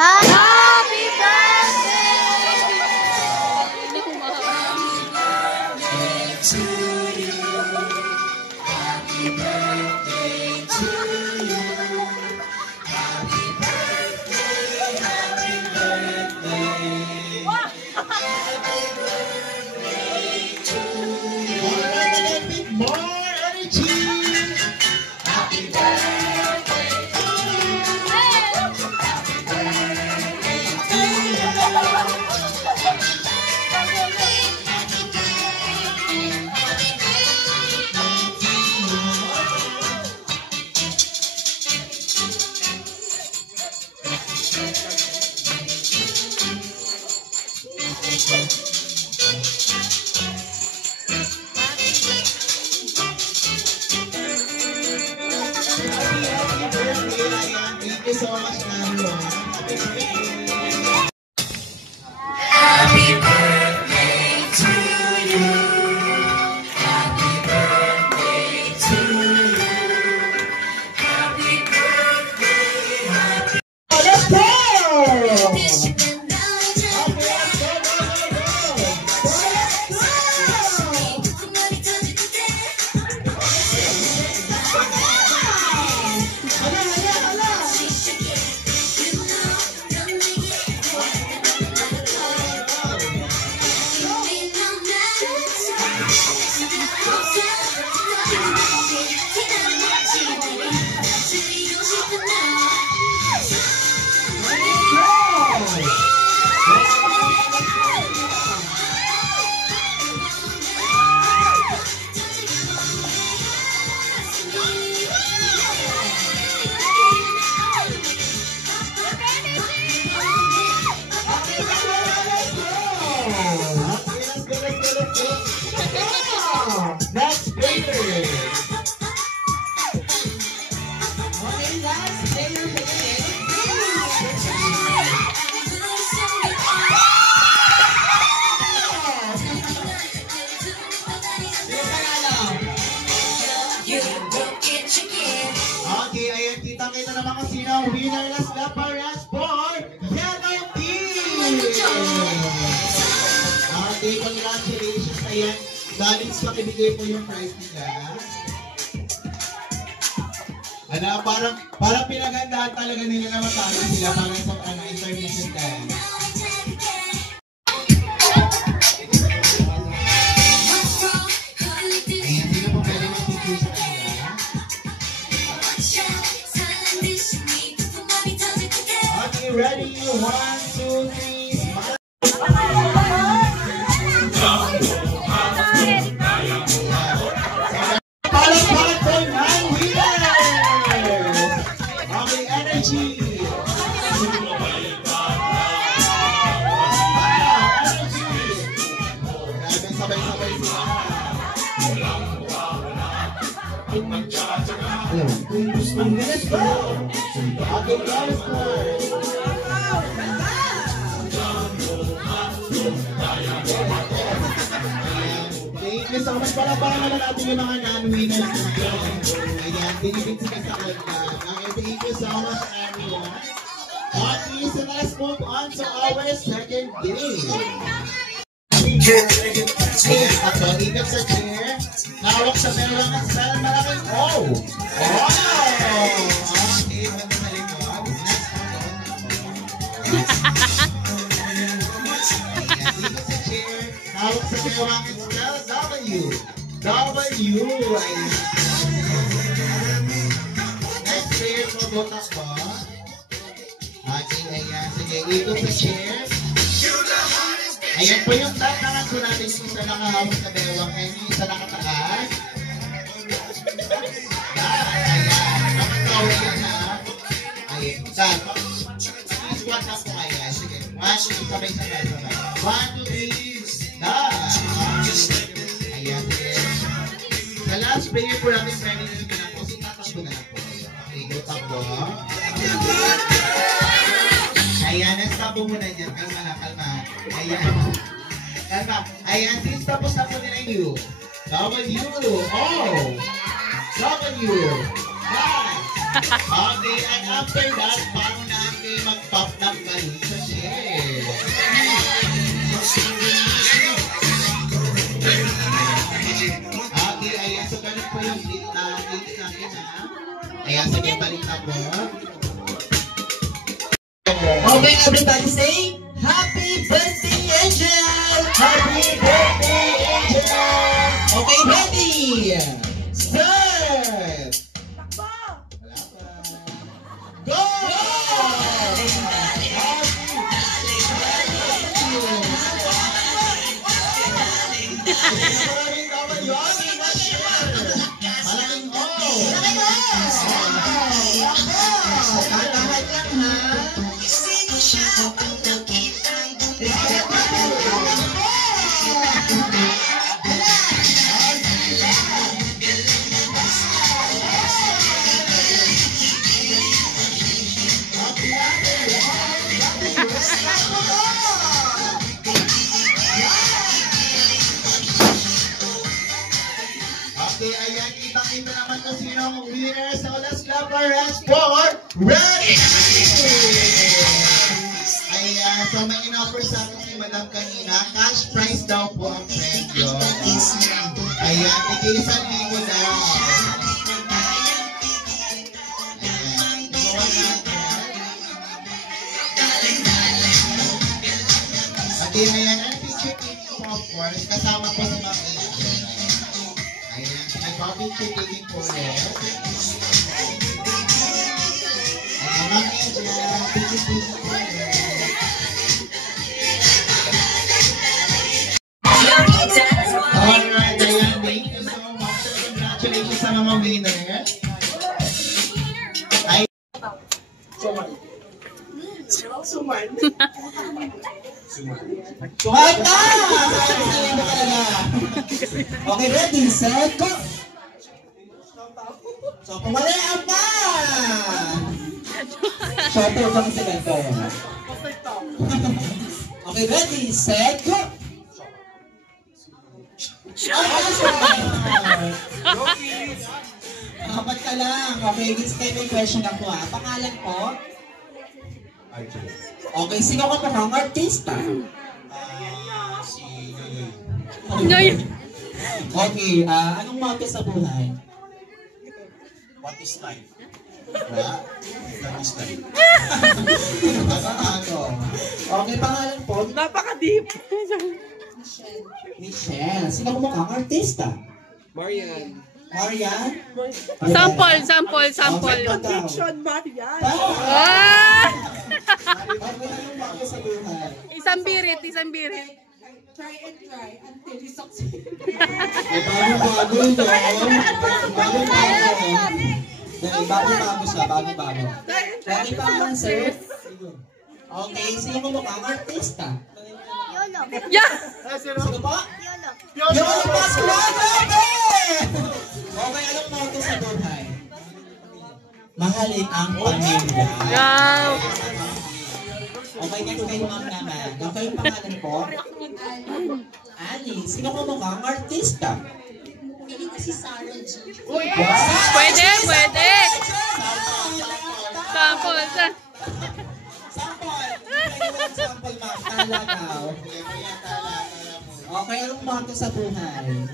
Happy birthday to you. Happy birthday to you. Happy birthday, happy birthday. Happy birthday to you. A little bit more energy. Happy birthday to you. Happy birthday to you. Thank you so much, Nando. Happy birthday to you. Happy birthday to you. Happy birthday, happy. Let's go! Next player. Okay, last player for today. Okay, ayan, kita naman kung sino ang winner na sila para for Yellow Team. Okay, congratulations, ayan. Galing sa kibigay po yung prize nila. Ano, parang pinagandaan talaga nila na matalo sila para sa intermission time. Ayan, sino po pwede mag-picture sa kanila? Okay, ready? 1, 2, 3, smile! Let's go! Okay, guys, thank you so much. Para na natin yung mga non-winners natin. Ayan, dinibig sila sa kanta. Thank you so much, everyone. Okay, so let's move on to our second game. Ayan, ako, ikot sa chair. Nawak sa meron at sa malaking oh! Wow! Okay, maganda sa likod. Ayan, ikot sa chair. Nawak sa meron at spell W. W. Ayan. Next player mo, botak ko. Okay, ayan. Sige, ikot sa chair. Ayan po yung tantangan ko natin kung isa nakahawak sa bewang and yung isa nakataas. Ayan. Nakatawa yan ha. Ayan. Squat na po kaya. Sige. 1, 2, sabay-sabay. 1, 2, 3. Ayan. Sige. Sa last player po natin pwede nyo na po. Sinatakbo na lang po kayo. Okay. Go takbo. Ayan. Nagtabo muna dyan. Kalma na. Kalma. Ayan. Kalma. Ayan. Since tapos na po nila yung W. Oh. W. Nice. Okay. And after that, paano na ang mag-pop ng balon sa chair. Okay, ayan. So, ganun po yung date natin, ha? Ayan, sige, balik na po. Okay, everybody say, Happy Birthday, Angel! Happy Birthday, Angel! Okay, ready? Set! Go! Okay, ayan, kita-kita naman kung sino ang winner sa Let's Clap Our Hands for Ready! Ayan, so may in-offer sa akin si Madam kanina, cash prize daw po ang premyo. Ayan, tig-1,000 daw. Ayan, gawa natin. Okay, ayan, ang picture taking po, of course, kasama po si Ma'am Angel. Ayan, pinag-picture taking po ulit. Ayan, Ma'am Angel, picture taking po ulit. Alright, ayan, thank you so much. Congratulations sa mga winner. Ay, Suman na! Okay, ready, set, go! So, pumalayan na! Shorter lang si Ganto. Okay, ready, set, go! Kapat ka lang. Okay, this time may question ako ha. Pangalan po? Okay, sino ka pa kang artista? si Yoyoy. Yoyoy. Okay, anong motto sa buhay? What is life? What? That is life. Ano? Okay, pangalan po? Napaka-deep. Michelle. Sino ka pa kang artista? Marian. Marian? Sample. Fiction, Marian. Ah! Anong motto sa buhay? Isang birit. Try and try until you succeed. Bago-bago yun. Bago-bago siya, bago-bago. Okay pa man, sir. Okay, sino mo kang artista? Yeah! Sino pa? Yolo Pascual! Okay, anong motto sa buhay? Mahalin ang pamilya. Wow! Okay, next kay ma'am naman. Okay, yung pangalan po? Annie. Sino ko mukhang artista? Pili ko si Sarah G. Pwede. Sample. Sample, ma'am. Talagaw. Okay, anong motto sa buhay?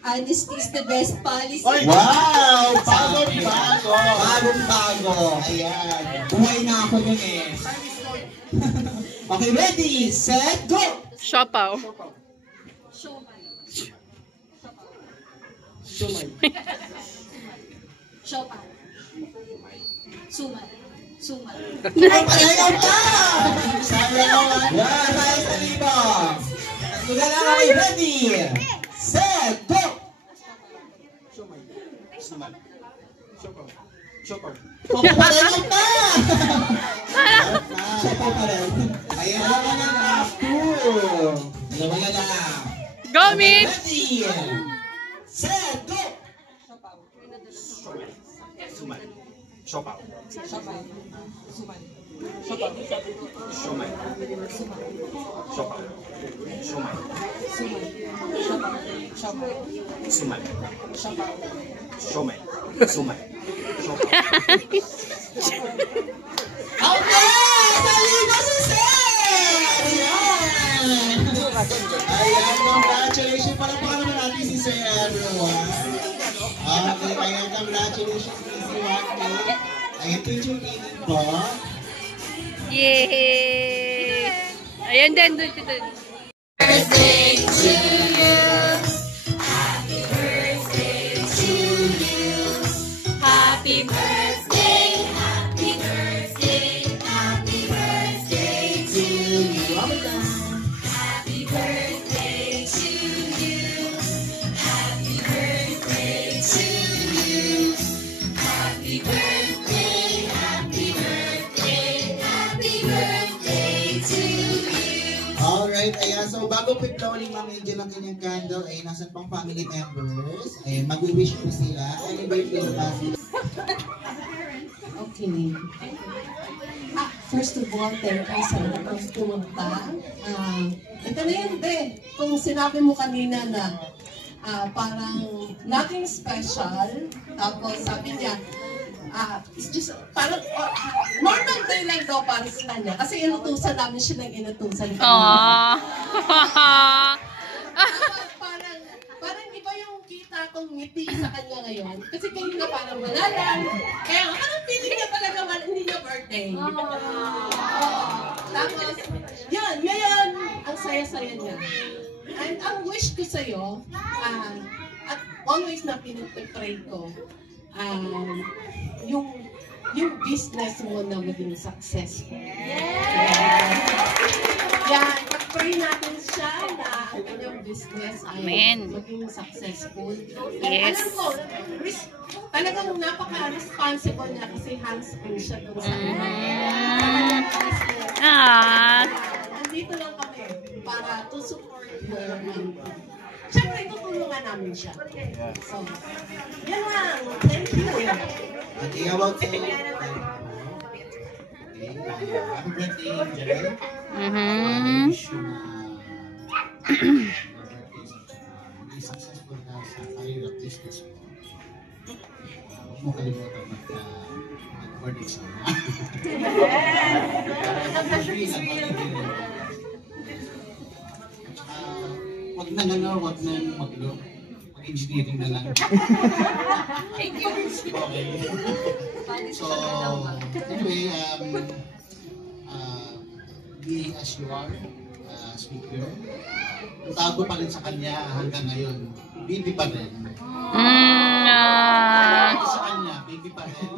Honesty is the best policy. Wow! Bagong-bago! Bagong-bago. Ayan. Buhay na ako nun eh. Okay, ready, set, go! Siopaw. Siopaw. Suman. Ayaw ka! Yan, tayo sa libo. Sige lang, okay, ready, set, go! Ayaw ka! Siopaw pa rin. Ayaw ka na na after. Dalawa na lang. Go, Mitch! Ready, set, go! Okay! Saligo si Sir! Ayan! Ayan, congratulations. Palakpakan naman natin si Sir everyone. Okay, ayan, congratulations si C1K. Ayan, picture taking po. Yay! Ayan din, doon. Birthday to you. Happy birthday to you. Happy birthday, happy birthday, happy birthday to you. Happy birthday to you. Happy birthday to you. Happy birthday, happy birthday, happy birthday to you. Alright, ayan. So, bago pitlowing Ma'am Angel ang kanyang candle, ay nasan pang family members. Ayan, mag-wish po sila. Any birthday ba sila? Okay. First of all, thank you sa lahat ng pumunta. Ito na yun, be. Kung sinabi mo kanina na parang nothing special, tapos sabi niya, it's just parang normal day lang daw para sa kanya. Kasi inutusan namin siya ng inutusan. Aww. Parang iba yung kita kong ngiti sa kanya ngayon. Kasi kanina parang wala lang. Kaya parang feeling niya talaga hindi niya birthday. Tapos, yun, ngayon, ang saya-saya niya. And ang wish ko sa'yo, at always na pinag-pray ko, yung business mo na maging successful. Yan, pag-pray natin siya na ang kanyang business ay maging successful. Yes. Alam ko, talagang napaka-responsible niya kasi hands-on siya doon sa Nandito lang kami para to support her. Siyempre, tutulungan namin siya. So, yan lang. Thank you. Okay, how about you? Okay, happy birthday, Angel. Wish you na maging successful ka sa career at business mo. Huwag mo kalimutan mag-birthday sa mga. Huwag na mag-engineering na lang. Thank you. Okay. So, anyway, be as you are, sweet girl. Ang tawag ko pa rin sa kanya hanggang ngayon, baby pa rin. Sa kanya, baby pa rin.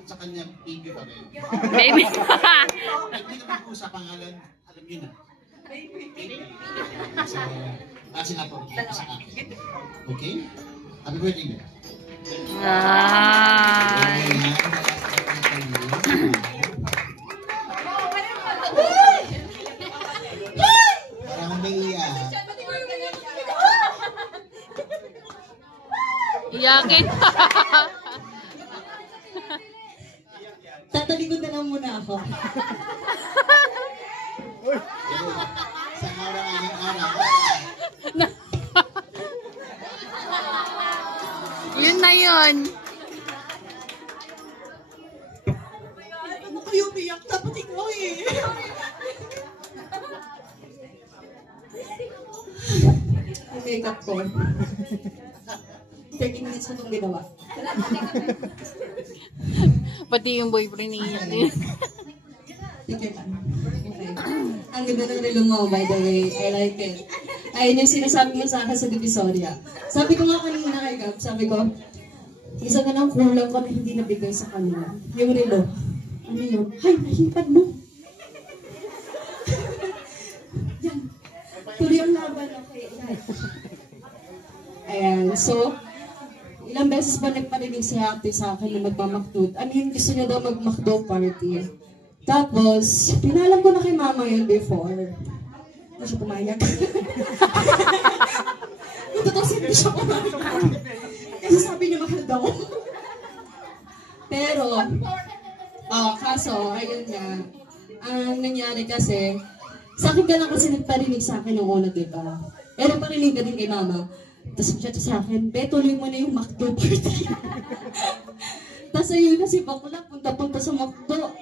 At sa kanya, baby pa rin. Baby. Hindi naman po sa pangalan, alam niyo na. Baby. So, kasi na po, sa akin. Okay? Happy birthday, girl. Parang umiiyak. Iyakin. Tatalikod na lang muna ako. Sa araw ngayong araw. Yun na yun. Ano kayo umiyak? Dapat ikaw eh. Yung makeup ko. 30 minutes na itong ginawa. Pati yung boyfriend niya. Take your time. Okay. Ang ganda ng relo mo, by the way. I like it. Ayun yung sinasabi mo sa akin sa Divisoria. Sabi ko nga kanina kay Gab, sabi ko, isa ka ng kulang ko na hindi nabigay sa kanila. Yung relo. Ano yun? Hay, nahipad mo. Yan. Tuloy ang laban. Okay. Ayan. So, ilang beses ba nagparinig si ate sa akin na magmamakdod? Ano yung gusto niya daw magmakdo party? Tapos, pinalam ko na kay mama yun before. Hindi siya pumayag. Kung totoo siya, hindi siya pumayag. Kasi sabi niya mahal daw. Pero, kaso, ayun nga, ang nangyari kasi, sa akin ka lang kasi nagparinig sa akin noong una, diba? Pero parinig ka din kay mama. Tapos siya sa akin, be, tuloy mo na yung McDo party. Tapos ayun na si Bakla, punta-punta sa McDo.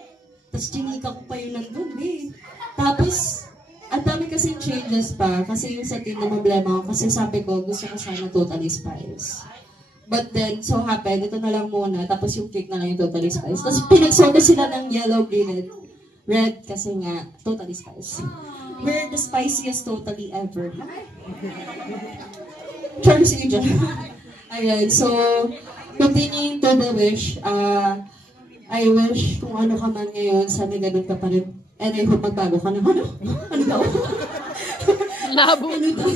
Tapos Tapos chinika ko pa yun nandun eh. Tapos, ang dami kasi changes pa. Kasi yung sa team na problema ko. Kasi sabi ko, gusto ko sana Totally Spice. But then, so happened, ito na lang muna. Tapos yung cake na lang yung Totally Spice. Tapos pinagsoda sila ng yellow, green, and red. Kasi nga, Totally Spice. We're the spiciest totally ever. Charles si dyan. Ayan, so, continuing to the wish, I wish kung ano ka man ngayon, sana ganun ka pa rin. And I hope magbago ka na. Ano? Ano daw? Labo. Ano daw?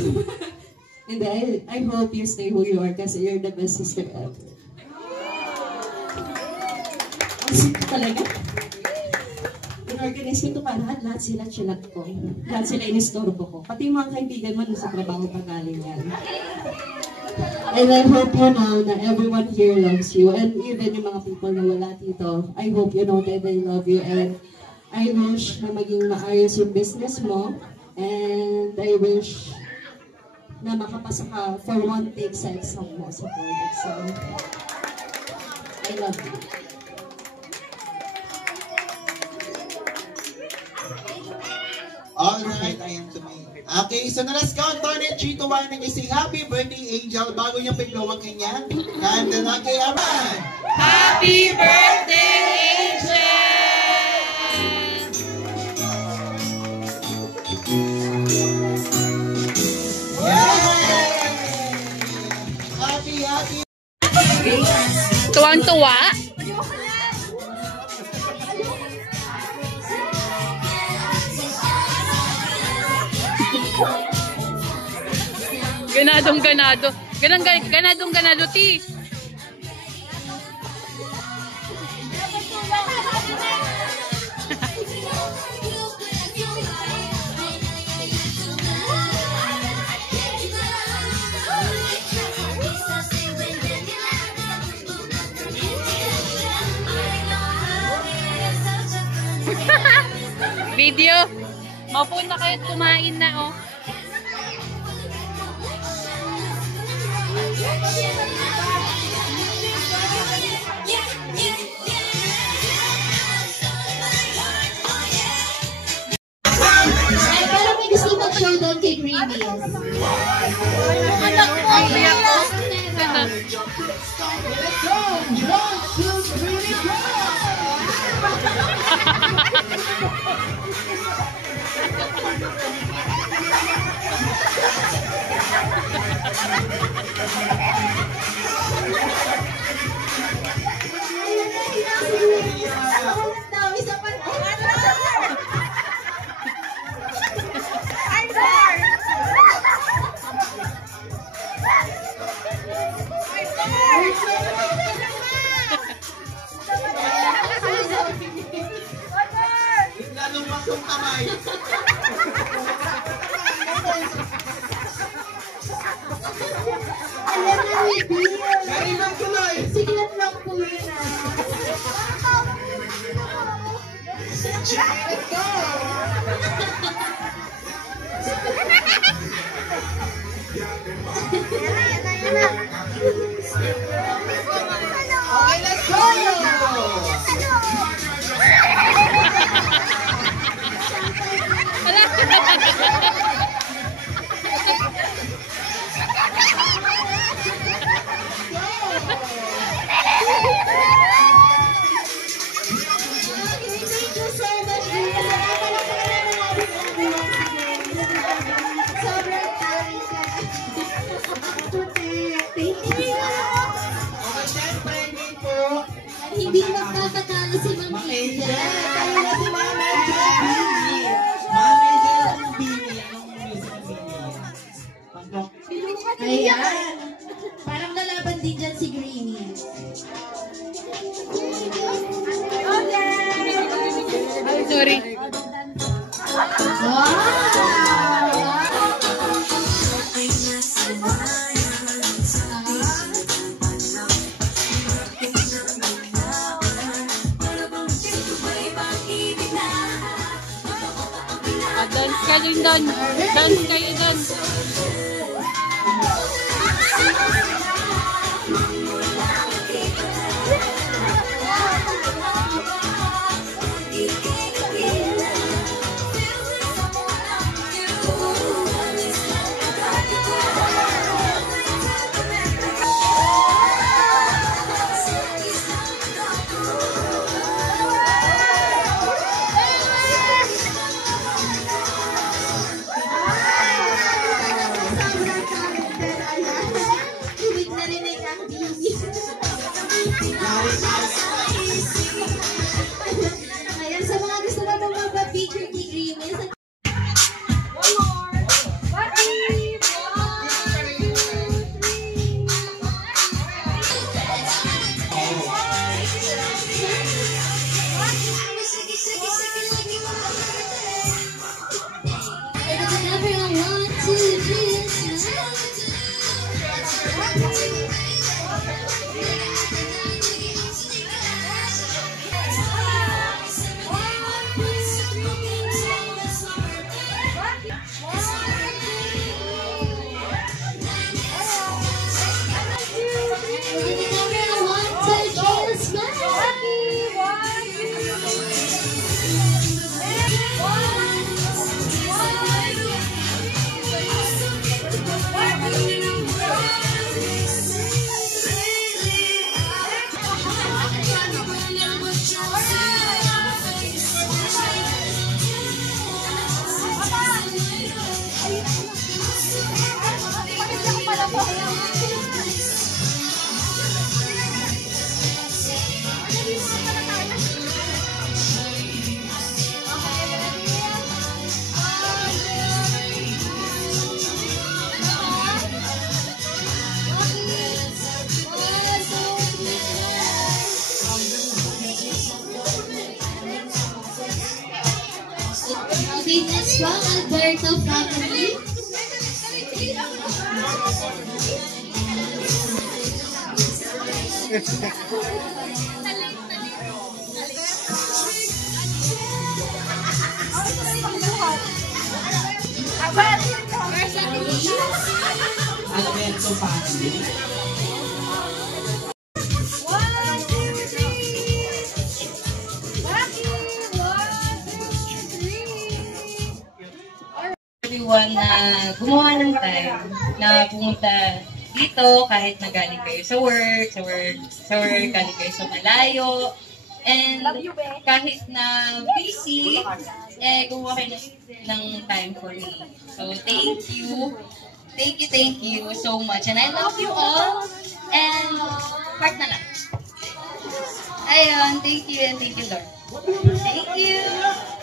Hindi, I hope you stay who you are kasi you're the best sister ever. Kasi talaga. In-organize ko ito para lahat sila chinat ko. Lahat sila inistorbo ko. Pati yung mga kaibigan man sa trabaho pa galing yan. And I hope you know na everyone here loves you. And even yung mga people na wala dito, I hope you know that they love you. And I wish na maging maayos yung business mo. And I wish na makapasa ka for one take sa exam mo sa board exam. I love you. Alright, ayan to me. Okay, so na let's count on it. 3 to 1 and you say happy birthday, Angel. Bago niya piglaw ang ganyan. Kanda na kay Aman. Happy birthday, Angel! Happy. Tuwang-tuwa. Ganadong-ganado. Ganadong-ganado, ti. Video. Mapo na kayo at kumain na, oh. Ay, parang may gusto mag-showdown kay Greenies. Anak ko, biyak ko. Lalong masong kamay. Alam na, Ruby. Very lang tuloy. Siglat lang po yun, Let's go. Okay, let's go. Thank you so much, Greenies. Sobrang tarik ka. Thank you. Okay, syempre, hindi po. Hindi magpapatalo si Ma'am Angel, Angel. tayo na si Ma'am Angel Bini. Ma'am Angel, anong Bini? Anong music ng Bini? Ayan. Parang nalaban din dyan si Greenies. Sorry. Dance kayo doon. Dance kayo doon. Wow. Ayan, sa mga gusto naman magpa-picture ni Grimace, Next one, Alberto family. Alberto family. Everyone na gumawa ng time na pumunta dito kahit na galing kayo sa work, galing kayo sa malayo, and kahit na busy, gumawa kayo ng time for me. So, thank you so much. And I love you all, and heart na lang. Ayun, thank you and thank you, Lord. Thank you.